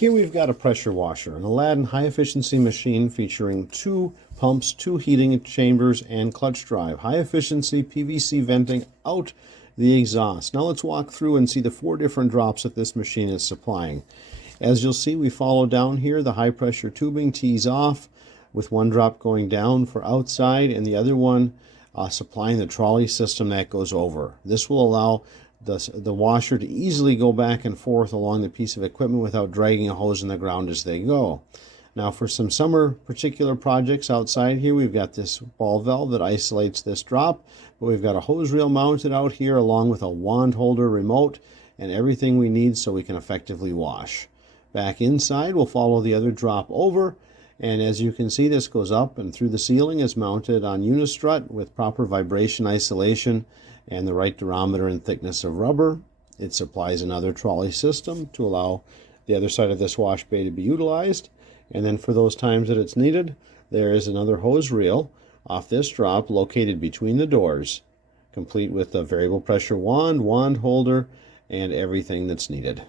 Here we've got a pressure washer, an AaLadin high-efficiency machine featuring 2 pumps, 2 heating chambers, and clutch drive. High-efficiency PVC venting out the exhaust. Now let's walk through and see the 4 different drops that this machine is supplying. As you'll see, we follow down here. The high-pressure tubing tees off with 1 drop going down for outside and the other one supplying the trolley system that goes over. This will allow the washer to easily go back and forth along the piece of equipment without dragging a hose in the ground as they go. Now for some summer particular projects outside here, we've got this ball valve that isolates this drop, but we've got a hose reel mounted out here along with a wand holder remote and everything we need so we can effectively wash. Back inside, we'll follow the other drop over, and as you can see, this goes up and through the ceiling, is mounted on unistrut with proper vibration isolation and the right durometer and thickness of rubber. It supplies another trolley system to allow the other side of this wash bay to be utilized. And then for those times that it's needed, there is another hose reel off this drop located between the doors, complete with a variable pressure wand, wand holder, and everything that's needed.